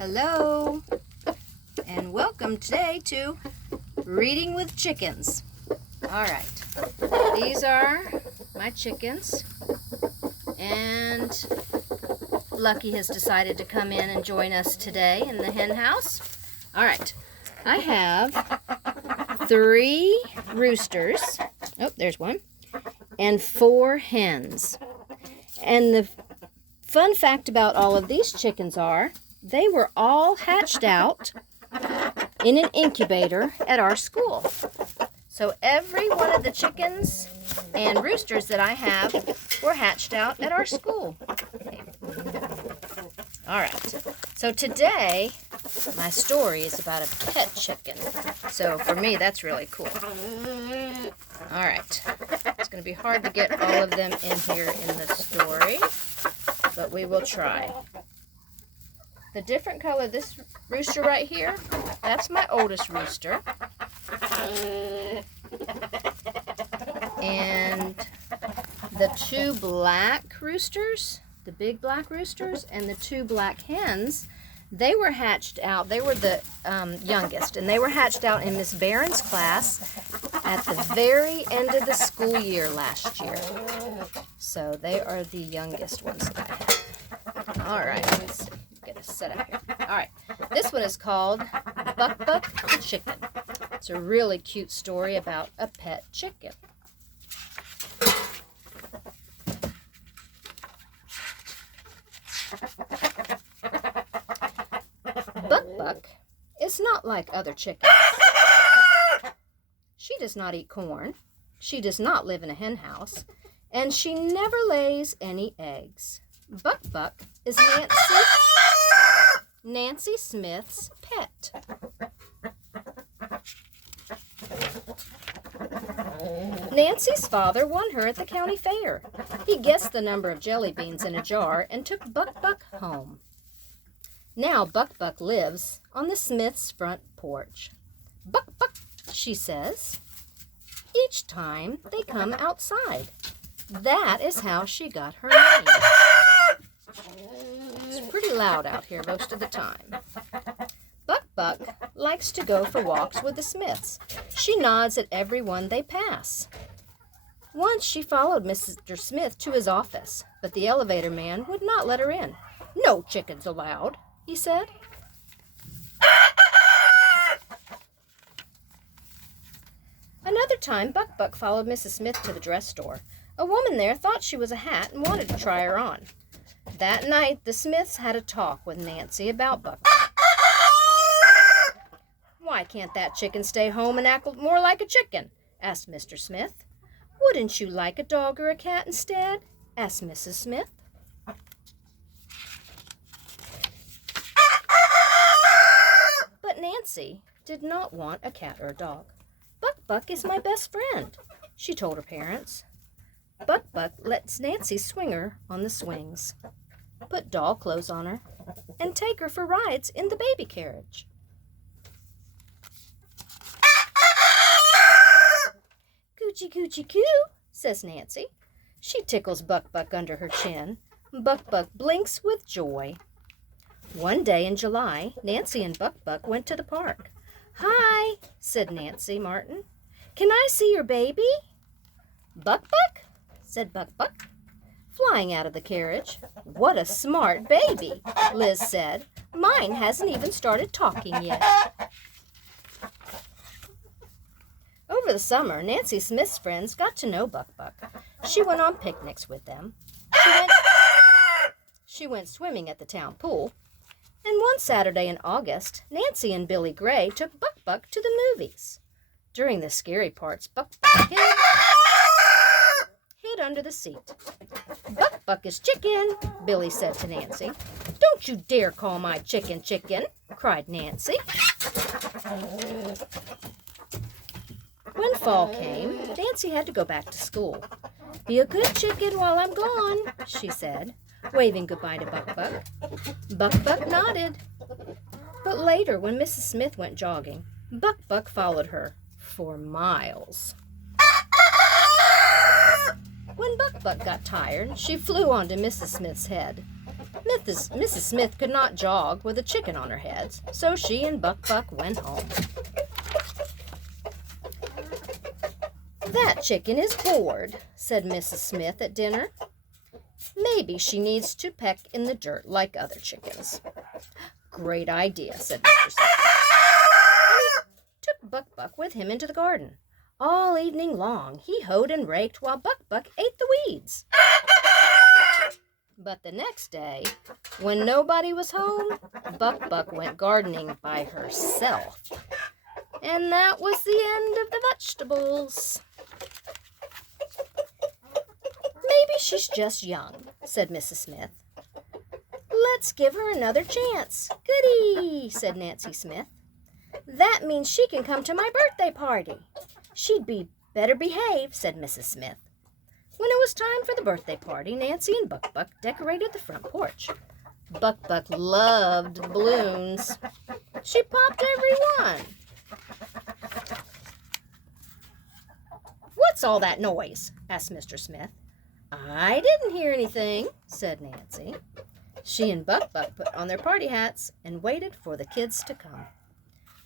Hello, and welcome today to Reading with Chickens. All right, these are my chickens, and Lucky has decided to come in and join us today in the hen house. All right, I have 3 roosters. Oh, there's one. And 4 hens. And the fun fact about all of these chickens are they were all hatched out in an incubator at our school. So every one of the chickens and roosters that I have were hatched out at our school. All right. So today, my story is about a pet chicken. So for me, that's really cool. All right. It's going to be hard to get all of them in here in the story, but we will try. The different color, this rooster right here, that's my oldest rooster. And the 2 black roosters, the big black roosters, and the 2 black hens, they were hatched out. They were the youngest, and they were hatched out in Miss Barron's class at the very end of the school year last year. So they are the youngest ones that I have. All right, let's see. Get a set up here. All right, this one is called Buck Buck the Chicken. It's a really cute story about a pet chicken. Buck Buck is not like other chickens. She does not eat corn. She does not live in a hen house. And she never lays any eggs. Buck Buck is Nancy Smith's pet. Nancy's father won her at the county fair. He guessed the number of jelly beans in a jar and took Buck Buck home. Now Buck Buck lives on the Smith's front porch. Buck Buck, she says, each time they come outside. That is how she got her name. It's pretty loud out here most of the time. Buck Buck likes to go for walks with the Smiths. She nods at everyone they pass. Once she followed Mr. Smith to his office, but the elevator man would not let her in. "No chickens allowed," he said. Another time, Buck Buck followed Mrs. Smith to the dress store. A woman there thought she was a hat and wanted to try her on. That night, the Smiths had a talk with Nancy about Buck Buck. "Why can't that chicken stay home and act more like a chicken?" asked Mr. Smith. "Wouldn't you like a dog or a cat instead?" asked Mrs. Smith. But Nancy did not want a cat or a dog. "Buck Buck is my best friend," she told her parents. Buck Buck lets Nancy swing her on the swings, put doll clothes on her, and take her for rides in the baby carriage. "Coochie coochie coo," says Nancy. She tickles Buck Buck under her chin. Buck Buck blinks with joy. One day in July, Nancy and Buck Buck went to the park. "Hi," said Nancy Martin. "Can I see your baby?" "Buck Buck?" said Buck Buck, flying out of the carriage. "What a smart baby," Liz said. "Mine hasn't even started talking yet." Over the summer, Nancy Smith's friends got to know Buck Buck. She went on picnics with them. She went swimming at the town pool. And one Saturday in August, Nancy and Billy Gray took Buck Buck to the movies. During the scary parts, Buck Buck hid under the seat. "Buck Buck is chicken," Billy said to Nancy. "Don't you dare call my chicken chicken," cried Nancy. When fall came, Nancy had to go back to school. "Be a good chicken while I'm gone," she said, waving goodbye to Buck Buck. Buck Buck nodded. But later, when Mrs. Smith went jogging, Buck Buck followed her for miles. When Buck Buck got tired, she flew onto Mrs. Smith's head. Mrs. Smith could not jog with a chicken on her head, so she and Buck Buck went home. "That chicken is bored," said Mrs. Smith at dinner. "Maybe she needs to peck in the dirt like other chickens." "Great idea," said Mr. Smith. And he took Buck Buck with him into the garden. All evening long he hoed and raked while Buck Buck ate the weeds. But the next day, when nobody was home, Buck Buck went gardening by herself. And that was the end of the vegetables. "Maybe she's just young," said Mrs. Smith. "Let's give her another chance." "Goody," said Nancy Smith. "That means she can come to my birthday party." "She'd be better behaved," said Mrs. Smith. When it was time for the birthday party, Nancy and Buck Buck decorated the front porch. Buck Buck loved balloons. She popped every one. "What's all that noise?" asked Mr. Smith. "I didn't hear anything," said Nancy. She and Buck Buck put on their party hats and waited for the kids to come.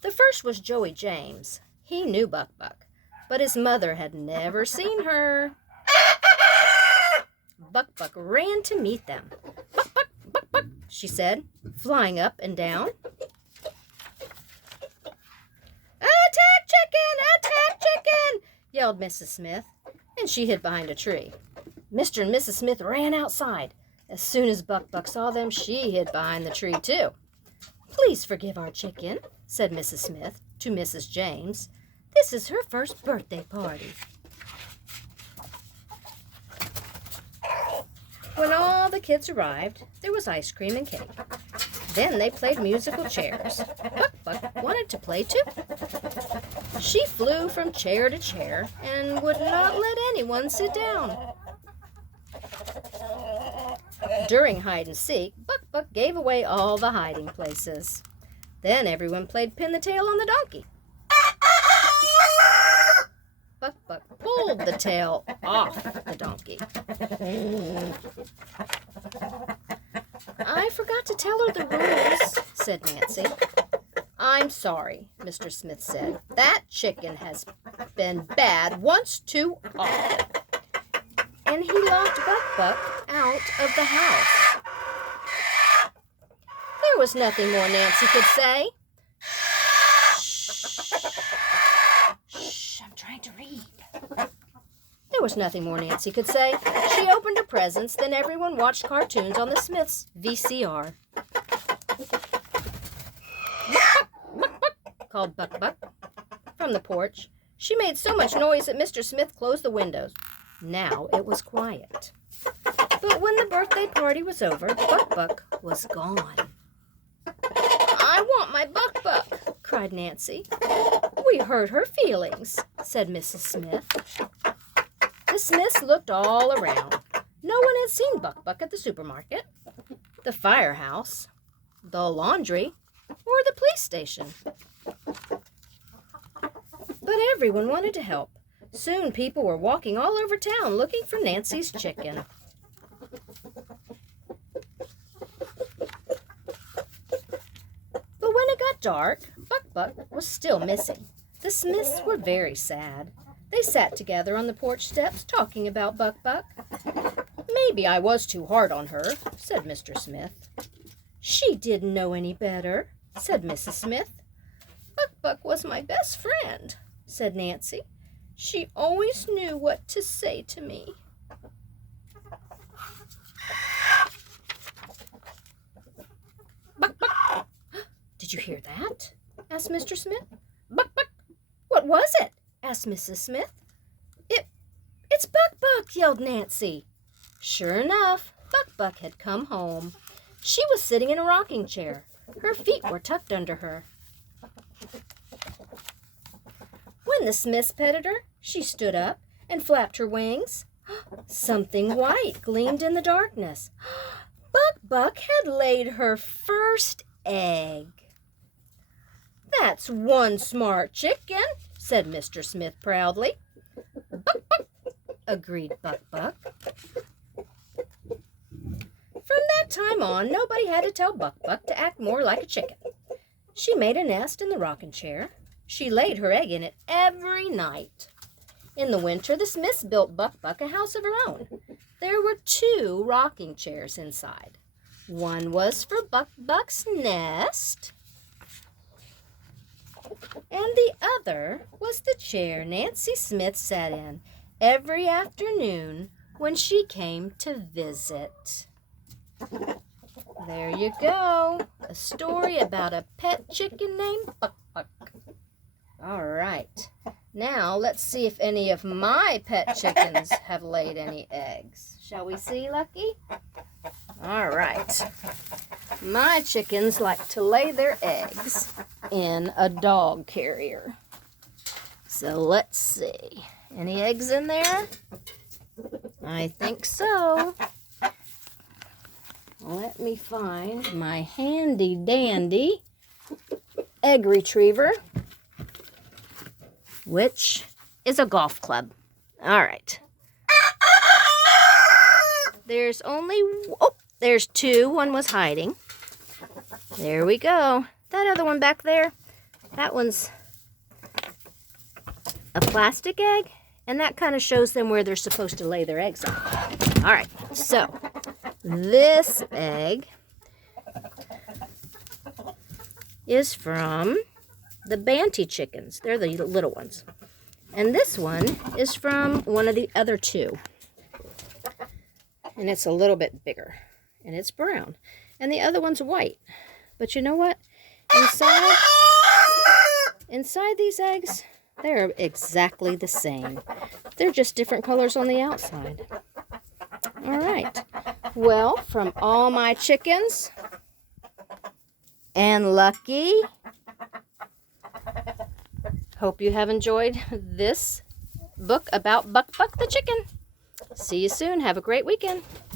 The first was Joey James. He knew Buck Buck, but his mother had never seen her. Buck Buck ran to meet them. "Buck Buck, Buck Buck," she said, flying up and down. "Attack chicken! Attack chicken!" yelled Mrs. Smith, and she hid behind a tree. Mr. and Mrs. Smith ran outside. As soon as Buck Buck saw them, she hid behind the tree, too. "Please forgive our chicken," said Mrs. Smith to Mrs. James. "This is her first birthday party." When all the kids arrived, there was ice cream and cake. Then they played musical chairs. Buck Buck wanted to play too. She flew from chair to chair and would not let anyone sit down. During hide and seek, Buck Buck gave away all the hiding places. Then everyone played pin the tail on the donkey. Buck Buck pulled the tail off the donkey. "I forgot to tell her the rules," said Nancy. "I'm sorry," Mr. Smith said. "That chicken has been bad once too often." And he locked Buck Buck out of the house. There was nothing more Nancy could say. Shh, I'm trying to read. There was nothing more Nancy could say. She opened her presents, then everyone watched cartoons on the Smiths' VCR. "Buck, Buck, Buck, Buck," called Buck Buck from the porch. She made so much noise that Mr. Smith closed the windows. Now it was quiet. But when the birthday party was over, Buck Buck was gone. "I want my Buck Buck," cried Nancy. "We hurt her feelings," said Mrs. Smith. The Smiths looked all around. No one had seen Buck Buck at the supermarket, the firehouse, the laundry, or the police station. But everyone wanted to help. Soon people were walking all over town looking for Nancy's chicken. But when it got dark, Buck Buck was still missing. The Smiths were very sad. They sat together on the porch steps talking about Buck Buck. "Maybe I was too hard on her," said Mr. Smith. "She didn't know any better," said Mrs. Smith. "Buck Buck was my best friend," said Nancy. "She always knew what to say to me." "Buck Buck! Did you hear that?" asked Mr. Smith. "Buck Buck! What was it?" asked Mrs. Smith. It's Buck Buck!" yelled Nancy. Sure enough, Buck Buck had come home. She was sitting in a rocking chair. Her feet were tucked under her. When the Smiths petted her, she stood up and flapped her wings. Something white gleamed in the darkness. Buck Buck had laid her first egg. "That's one smart chicken," said Mr. Smith proudly. "Buck Buck," agreed Buck Buck. For From that time on, nobody had to tell Buck-Buck to act more like a chicken. She made a nest in the rocking chair. She laid her egg in it every night. In the winter, the Smiths built Buck-Buck a house of her own. There were 2 rocking chairs inside. One was for Buck-Buck's nest, and the other was the chair Nancy Smith sat in every afternoon when she came to visit. There you go, a story about a pet chicken named Buck-Buck. All right, now let's see if any of my pet chickens have laid any eggs. Shall we see, Lucky? All right. My chickens like to lay their eggs in a dog carrier. So let's see. Any eggs in there? I think so. Let me find my handy dandy egg retriever, which is a golf club. All right. There's only, there's 2. One was hiding. There we go. That other one back there, that one's a plastic egg, and that kind of shows them where they're supposed to lay their eggs on. All right, so this egg is from the Banty chickens. They're the little ones. And this one is from one of the other 2. And it's a little bit bigger. And it's brown. And the other one's white. But you know what? Inside these eggs, they're exactly the same. They're just different colors on the outside. All right. Well, from all my chickens and Lucky, hope you have enjoyed this book about Buck-Buck the chicken. See you soon. Have a great weekend.